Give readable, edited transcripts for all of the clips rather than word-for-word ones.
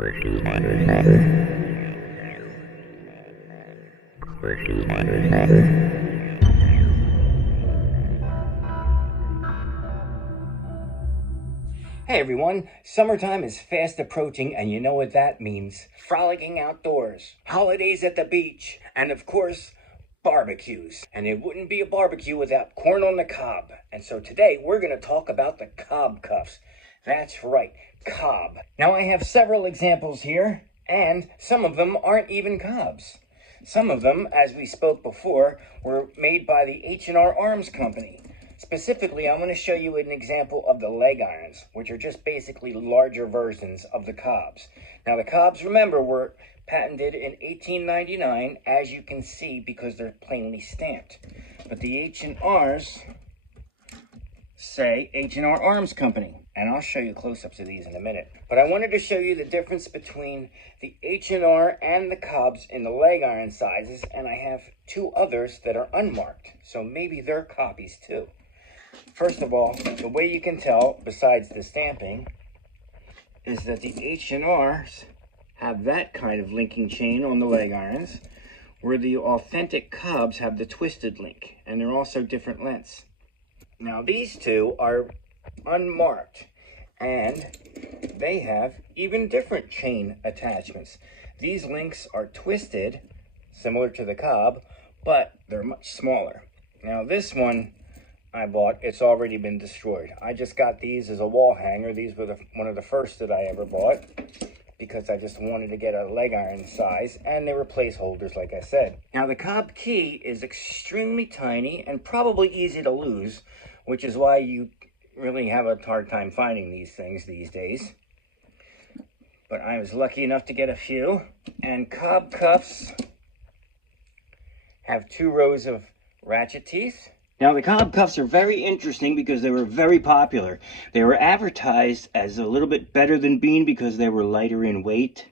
Hey everyone, summertime is fast approaching and you know what that means. Frolicking outdoors, holidays at the beach, and of course, barbecues. And it wouldn't be a barbecue without corn on the cob. And so today we're going to talk about the Cobb cuffs. That's right, Cobb. Now I have several examples here, and some of them aren't even Cobbs. Some of them, as we spoke before, were made by the H&R Arms Company. Specifically, I'm going to show you an example of the leg irons, which are just basically larger versions of the Cobbs. Now, the Cobbs, remember, were patented in 1899, as you can see, because they're plainly stamped. But the H&Rs say H&R Arms Company, and I'll show you close-ups of these in a minute. But I wanted to show you the difference between the H&R and the Cobbs in the leg iron sizes, and I have two others that are unmarked, so maybe they're copies too. First of all, the way you can tell, besides the stamping, is that the H&Rs have that kind of linking chain on the leg irons, where the authentic Cobbs have the twisted link, and they're also different lengths. Now these two are unmarked, and they have even different chain attachments. These links are twisted, similar to the Cobb, but they're much smaller. Now this one I bought, it's already been destroyed. I just got these as a wall hanger. These were one of the first that I ever bought because I just wanted to get a leg iron size, and they were placeholders, like I said. Now the Cobb key is extremely tiny and probably easy to lose, which is why you really have a hard time finding these things these days. But I was lucky enough to get a few, and Cobb cuffs have 2 rows of ratchet teeth. Now, the Cobb cuffs are very interesting because they were very popular. They were advertised as a little bit better than Bean because they were lighter in weight.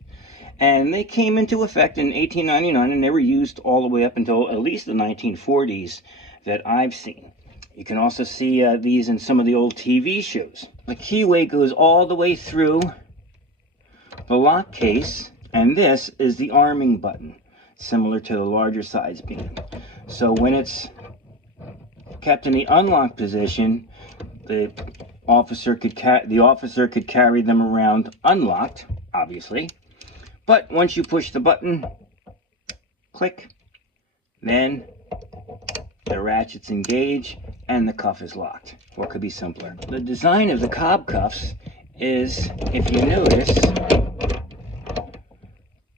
And they came into effect in 1899, and they were used all the way up until at least the 1940s that I've seen. You can also see these in some of the old TV shows. The keyway goes all the way through the lock case, and this is the arming button, similar to the larger size Bean. So when it's kept in the unlocked position, the officer could carry them around unlocked, obviously. But once you push the button, click, then the ratchets engage and the cuff is locked. What could be simpler? The design of the Cobb cuffs is, if you notice,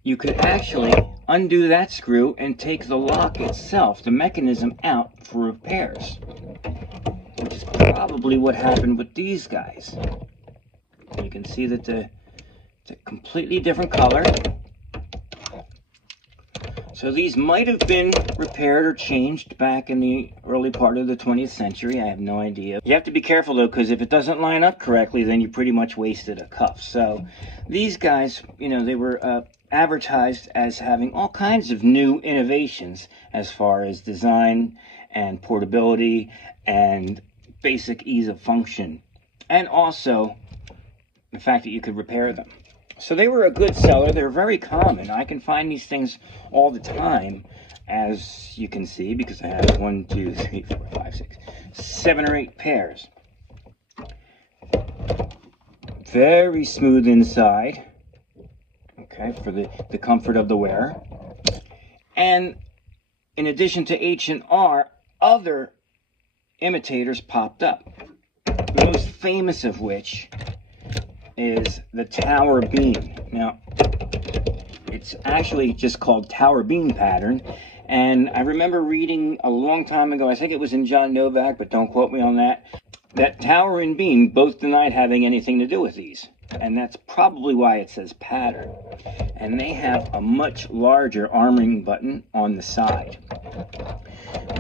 you could actually undo that screw and take the lock itself, the mechanism, out for repairs, which is probably what happened with these guys. You can see that it's a completely different color. So these might have been repaired or changed back in the early part of the 20th century. I have no idea. You have to be careful though, because if it doesn't line up correctly, then you pretty much wasted a cuff. So these guys, you know, they were advertised as having all kinds of new innovations as far as design and portability and basic ease of function, and also the fact that you could repair them. So they were a good seller. They're very common. I can find these things all the time, as you can see, because I have 1, 2, 3, 4, 5, 6, 7 or 8 pairs. Very smooth inside. Okay, for the comfort of the wearer. And in addition to H&R, other imitators popped up. The most famous of which is the Tower Bean. Now, it's actually just called Tower Bean pattern. And I remember reading a long time ago, I think it was in John Novak, but don't quote me on that, that Tower and Bean both denied having anything to do with these. And that's probably why it says pattern. And they have a much larger arming button on the side.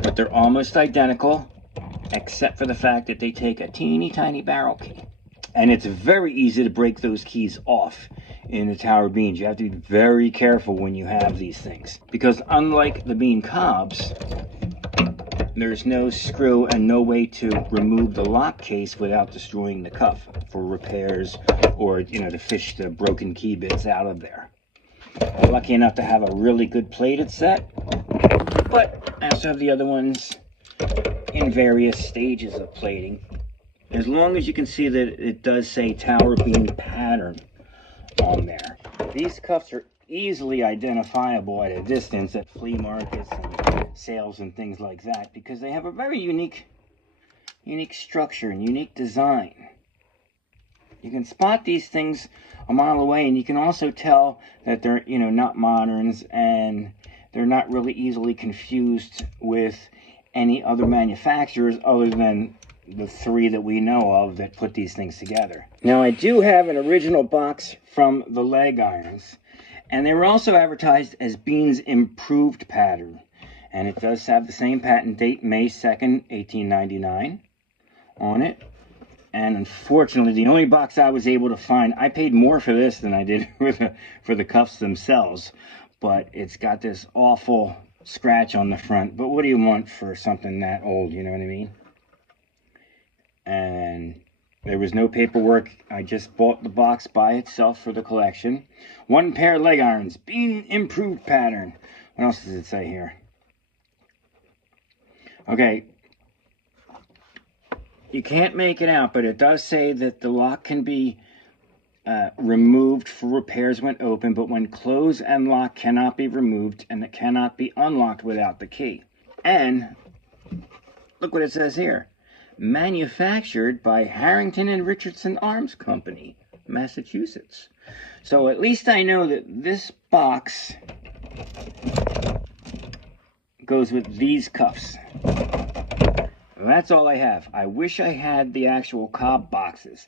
But they're almost identical, except for the fact that they take a teeny tiny barrel key. And it's very easy to break those keys off in the Tower Beans. You have to be very careful when you have these things. Because unlike the Bean Cobbs, there's no screw and no way to remove the lock case without destroying the cuff for repairs or, you know, to fish the broken key bits out of there. I'm lucky enough to have a really good plated set, but I also have the other ones in various stages of plating. As long as you can see that it does say tower beam pattern on there. These cuffs are easily identifiable at a distance at flea markets and sales and things like that, because they have a very unique structure and unique design. You can spot these things a mile away, and you can also tell that they're, you know, not moderns, and they're not really easily confused with any other manufacturers other than the three that we know of that put these things together. Now, I do have an original box from the leg irons, and they were also advertised as Bean's improved pattern, and it does have the same patent date, May 2nd, 1899 on it. And unfortunately, the only box I was able to find, I paid more for this than I did for the cuffs themselves, but it's got this awful scratch on the front. But what do you want for something that old, you know what I mean? And there was no paperwork. I just bought the box by itself for the collection. 1 pair of leg irons, Bean improved pattern. What else does it say here? Okay, you can't make it out, but it does say that the lock can be removed for repairs when open, but when closed and locked cannot be removed, and it cannot be unlocked without the key. And look what it says here. Manufactured by Harrington and Richardson Arms Company, Massachusetts. So at least I know that this box goes with these cuffs. That's all I have. I wish I had the actual Cobb boxes.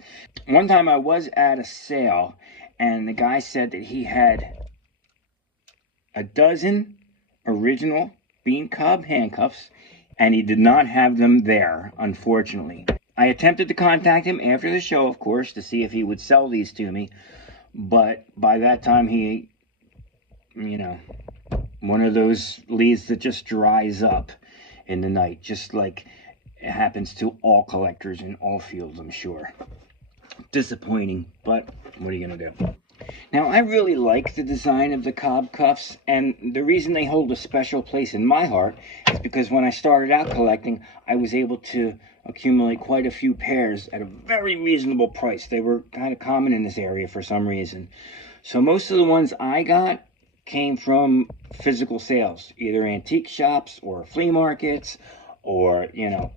One time I was at a sale, and the guy said that he had a dozen original Bean Cobb handcuffs, and he did not have them there, unfortunately. I attempted to contact him after the show, of course, to see if he would sell these to me, but by that time he, you know, one of those leads that just dries up in the night, just like it happens to all collectors in all fields, I'm sure. Disappointing, but what are you gonna do? Now, I really like the design of the Cobb cuffs, and the reason they hold a special place in my heart is because when I started out collecting, I was able to accumulate quite a few pairs at a very reasonable price. They were kind of common in this area for some reason. So most of the ones I got came from physical sales, either antique shops or flea markets, or, you know,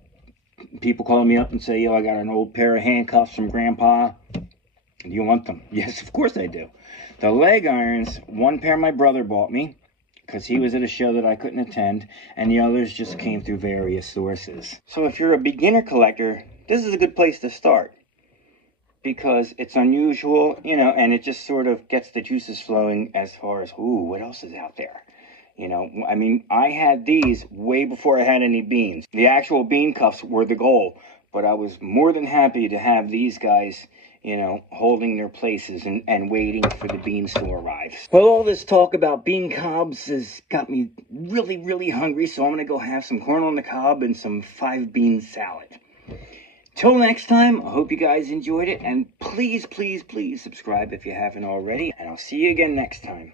people call me up and say, yo, I got an old pair of handcuffs from Grandpa. Do you want them? Yes, of course I do. The leg irons, 1 pair my brother bought me because he was at a show that I couldn't attend, and the others just came through various sources. So if you're a beginner collector, this is a good place to start because it's unusual, you know, and it just sort of gets the juices flowing as far as, ooh, what else is out there? You know, I mean, I had these way before I had any beans. The actual bean cuffs were the goal, but I was more than happy to have these guys, you know, holding their places and waiting for the beans to arrive. Well, all this talk about bean cobs has got me really, really hungry, so I'm going to go have some corn on the cob and some 5-bean salad. Till next time, I hope you guys enjoyed it, and please, please, please subscribe if you haven't already, and I'll see you again next time.